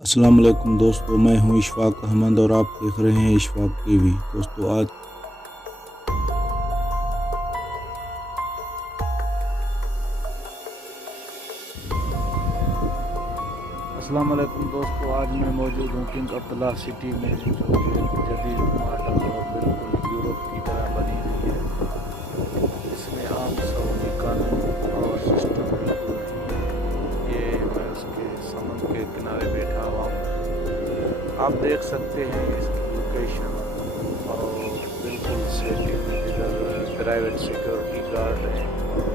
अस्सलाम वालेकुम दोस्तों, मैं हूं इशफाक अहमद और आप देख रहे हैं इशफाक टीवी। दोस्तों आज अस्सलाम वालेकुम दोस्तों, आज मैं मौजूद हूं किंग अब्दुल्ला सिटी में, जो कि जदीद मॉडल और बिल्कुल यूरोप की तरह बनी हुई है। इसमें आम सऊदी कानून और सिस्टम बिल्कुल नहीं है। ये मैं उसके समुद्र के किनारे बैठा हुआ हूँ। आप देख सकते हैं इसकी लोकेशन और बिल्कुल सेफ्टी, इधर प्राइवेट सिक्योरिटी गार्ड है और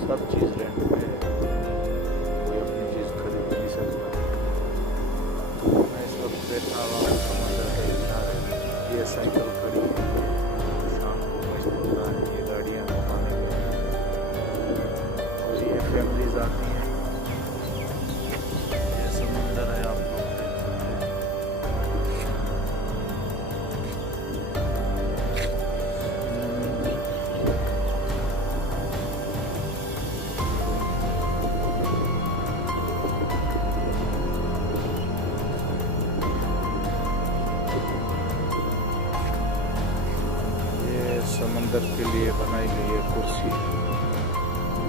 सब चीज़ रेंट पे है। कोई अपनी चीज़ खरीद नहीं सकता। मैं इस वक्त बैठा हुआ हूँ समंदर के किनारे। ये साइकिल खड़ी है, शाम को मस्त होता है ये गाड़ियाँ घुमाने के और ये फैमिलीज आती हैं। ये समंदर है, आप लोग देख सकते हैं। ये समंदर के लिए बनाई गई है कुर्सी,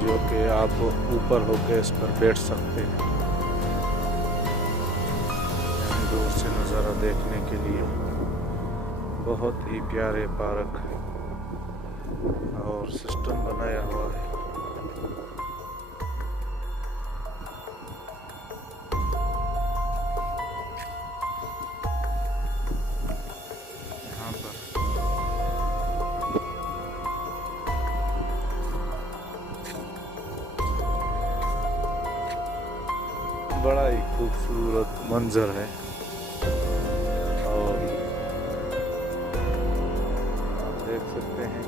जो कि आप ऊपर होकर इस पर बैठ सकते हैं, यानी दूर से नज़ारा देखने के लिए। बहुत ही प्यारे पार्क और सिस्टम बनाया हुआ है। यहाँ पर बड़ा ही खूबसूरत मंजर है और आप देख सकते हैं।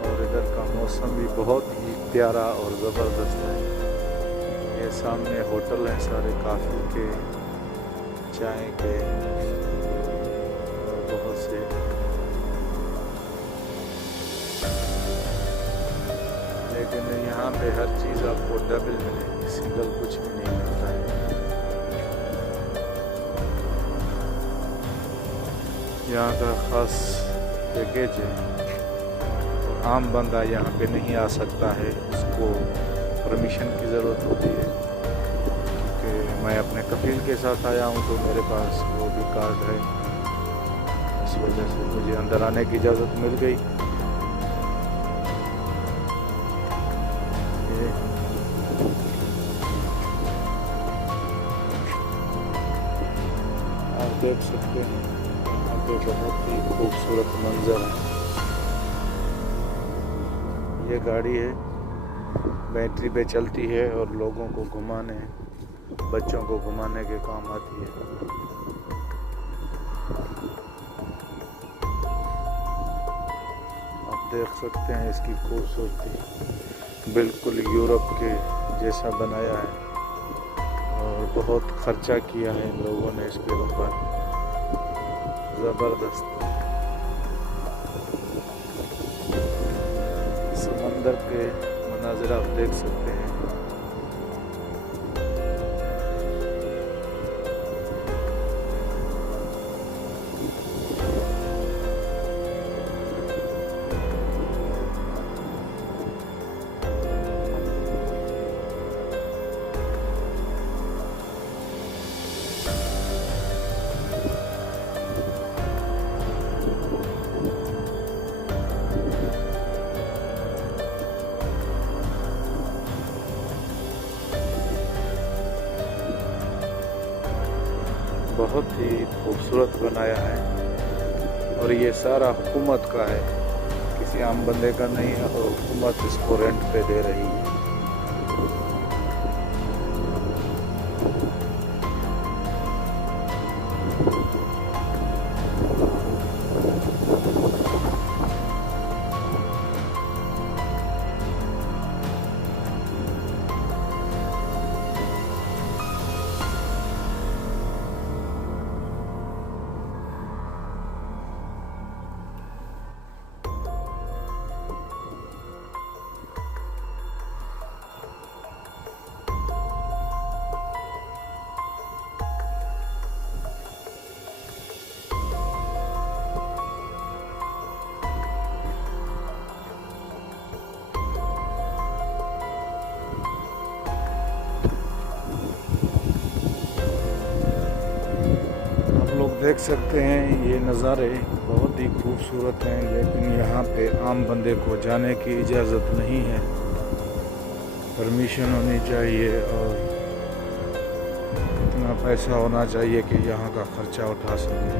और इधर का मौसम भी बहुत ही प्यारा और ज़बरदस्त है। ये सामने होटल हैं सारे, काफ़ी के, चाय के और बहुत से। लेकिन यहाँ पे हर चीज़ आपको डबल मिलेगी, सिंगल कुछ भी नहीं मिलता है। यहाँ का ख़ास पैकेज है, आम बंदा यहाँ पे नहीं आ सकता है, उसको परमिशन की ज़रूरत होती है। क्योंकि मैं अपने कफील के साथ आया हूँ तो मेरे पास वो भी कार्ड है, इस वजह से मुझे अंदर आने की इजाज़त मिल गई। आप देख सकते हैं यहाँ पे बहुत ही खूबसूरत मंजर है। ये गाड़ी है, बैटरी पे चलती है और लोगों को घुमाने, बच्चों को घुमाने के काम आती है। आप देख सकते हैं इसकी खूबसूरती, बिल्कुल यूरोप के जैसा बनाया है और बहुत खर्चा किया है इन लोगों ने इसके ऊपर, ज़बरदस्त। समंदर के मनाज़िर आप देख सकते हैं। बहुत ही खूबसूरत बनाया है और ये सारा हुकूमत का है, किसी आम बंदे का नहीं है और हुकूमत इसको रेंट पे दे रही है। देख सकते हैं ये नज़ारे बहुत ही खूबसूरत हैं, लेकिन यहाँ पे आम बंदे को जाने की इजाज़त नहीं है। परमिशन होनी चाहिए और इतना पैसा होना चाहिए कि यहाँ का खर्चा उठा सके।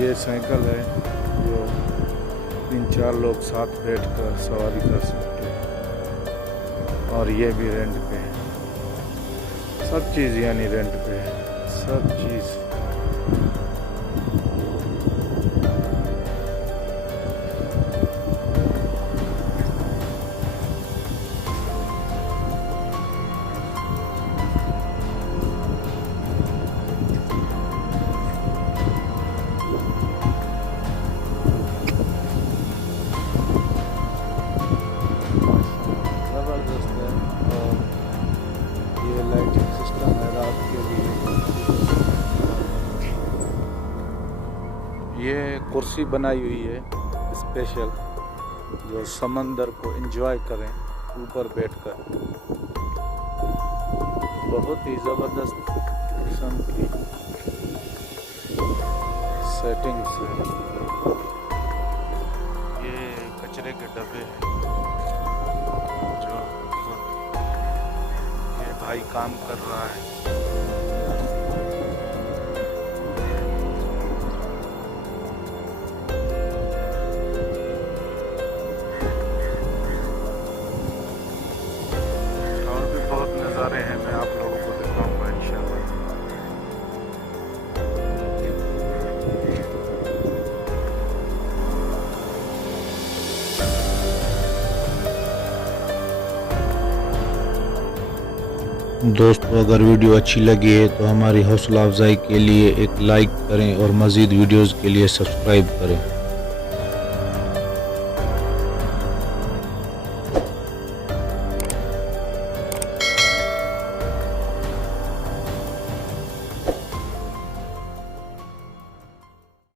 ये साइकिल है जो 3-4 लोग साथ बैठकर सवारी कर सकते हैं और ये भी रेंट पे है। सब चीज़ यानी रेंट पे है, सब चीज़। लाइटिंग सिस्टम है रात के लिए। ये कुर्सी बनाई हुई है स्पेशल, जो समंदर को एंजॉय करें ऊपर बैठकर। बहुत ही ज़बरदस्त किस्म की सेटिंग्स है। ये कचरे के डब्बे हैं जो भाई काम कर रहा है। और भी बहुत नज़ारे हैं, मैं आप लोगों को दिखाऊंगा इंशाल्लाह। दोस्तों, अगर वीडियो अच्छी लगी है तो हमारी हौसला अफजाई के लिए एक लाइक करें और मज़ीद वीडियोज़ के लिए सब्सक्राइब करें।